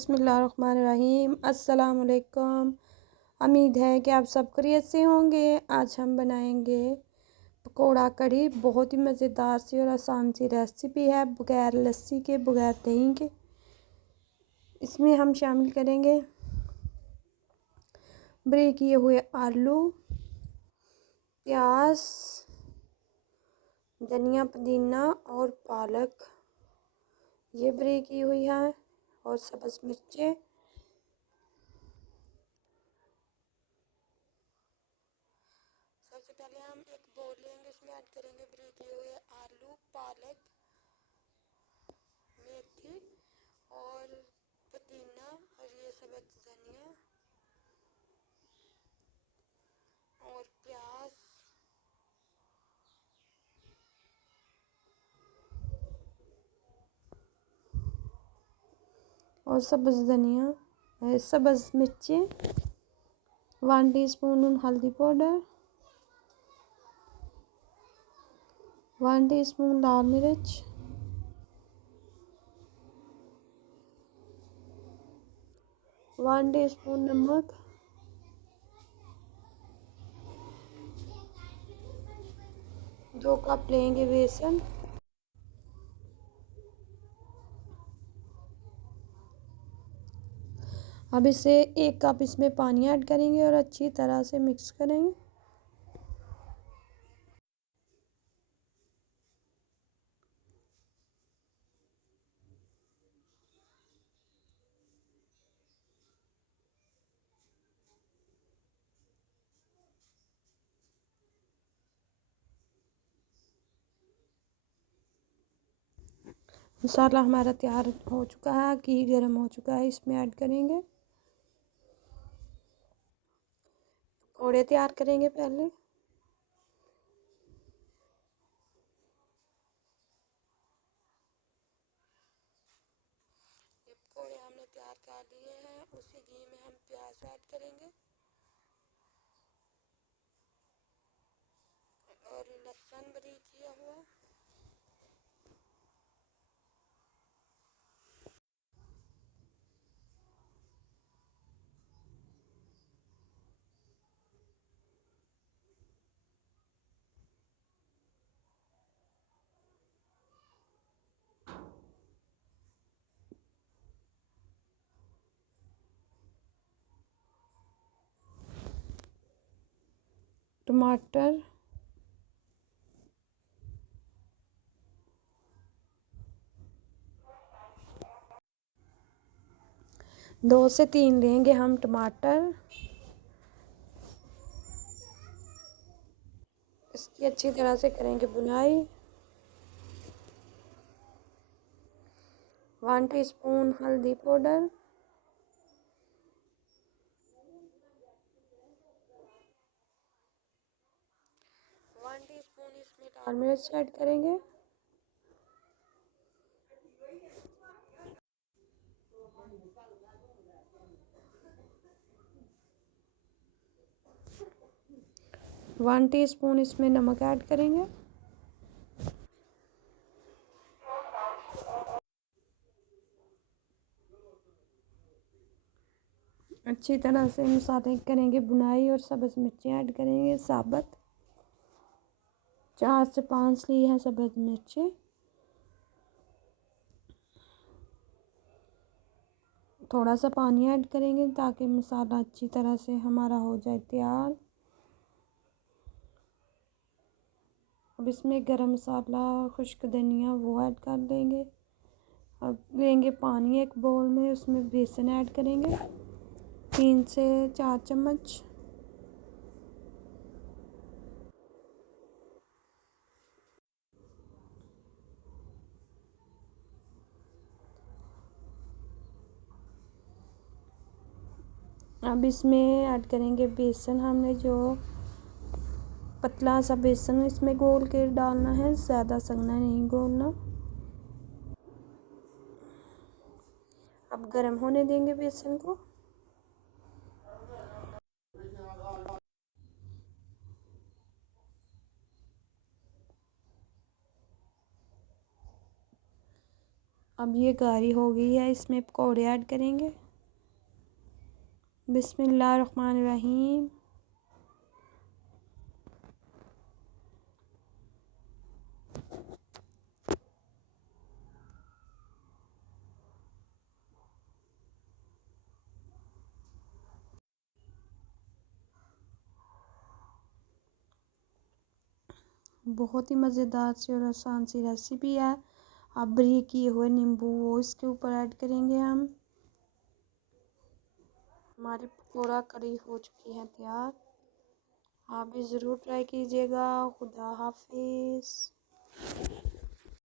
बिस्मिल्लाहिर्रहमानिर्रहीम। अस्सलाम वालेकुम। उम्मीद है कि आप सब खैरियत से होंगे। आज हम बनाएंगे पकोड़ा कढ़ी। बहुत ही मज़ेदार सी और आसान सी रेसिपी है, बगैर लस्सी के, बगैर दही के। इसमें हम शामिल करेंगे ब्रेक किए हुए आलू, प्याज, धनिया, पुदीना और पालक, ये ब्रेक की हुई है, और सब्ज़ मिर्चें। सबसे पहले हम एक बोल लेंगे, इसमें ऐड करेंगे ब्रेक किए हुए आलू, पालक, मेथी और पुदीना और ये सब्ज़ धनिया और प्याज और सब्ज़ धनिया, सब्ज़ मिर्ची, 1 टीस्पून हल्दी पाउडर, 1 टीस्पून लाल मिर्च, 1 टीस्पून नमक, दो कप लेंगे बेसन। अब इसे 1 कप इसमें पानी ऐड करेंगे और अच्छी तरह से मिक्स करेंगे। मसाला हमारा तैयार हो चुका है, घी गर्म हो चुका है, इसमें ऐड करेंगे। पकौड़े तैयार करेंगे पहले। ये पकौड़े हमने तैयार कर लिए हैं। उसी घी में हम प्याज ऐड करेंगे और लहसुन बारीक किया हुआ, टमाटर, दो से 3 लेंगे हम टमाटर। इसकी अच्छी तरह से करेंगे बुनाई। 1 टीस्पून हल्दी पाउडर, 1 टीस्पून इसमें लाल मिर्च ऐड करेंगे, वन टीस्पून इसमें नमक ऐड करेंगे, अच्छी तरह से मसाले करेंगे बुनाई और सब्ज़ मिर्ची ऐड करेंगे साबुत। 4 से 5 ली है सब्ज़ मिर्ची। थोड़ा सा पानी ऐड करेंगे ताकि मसाला अच्छी तरह से हमारा हो जाए तैयार। अब इसमें गरम मसाला, खुश्क धनिया वो ऐड कर देंगे। अब लेंगे पानी एक बाउल में, उसमें बेसन ऐड करेंगे 3 से 4 चम्मच। अब इसमें ऐड करेंगे बेसन। हमने जो पतला सा बेसन इसमें घोल के डालना है, ज़्यादा सघना नहीं घोलना। अब गरम होने देंगे बेसन को। अब ये गाढ़ी हो गई है, इसमें पकौड़े ऐड करेंगे। बिस्मिल्लाहिर्रहमानिर्रहीम। बहुत ही मज़ेदार सी और आसान सी रेसिपी है। अब बारीक किए हुए नींबू वो इसके ऊपर ऐड करेंगे हम। हमारी पकौड़ा करी हो चुकी है तैयार। आप भी ज़रूर ट्राई कीजिएगा। खुदा हाफिज़।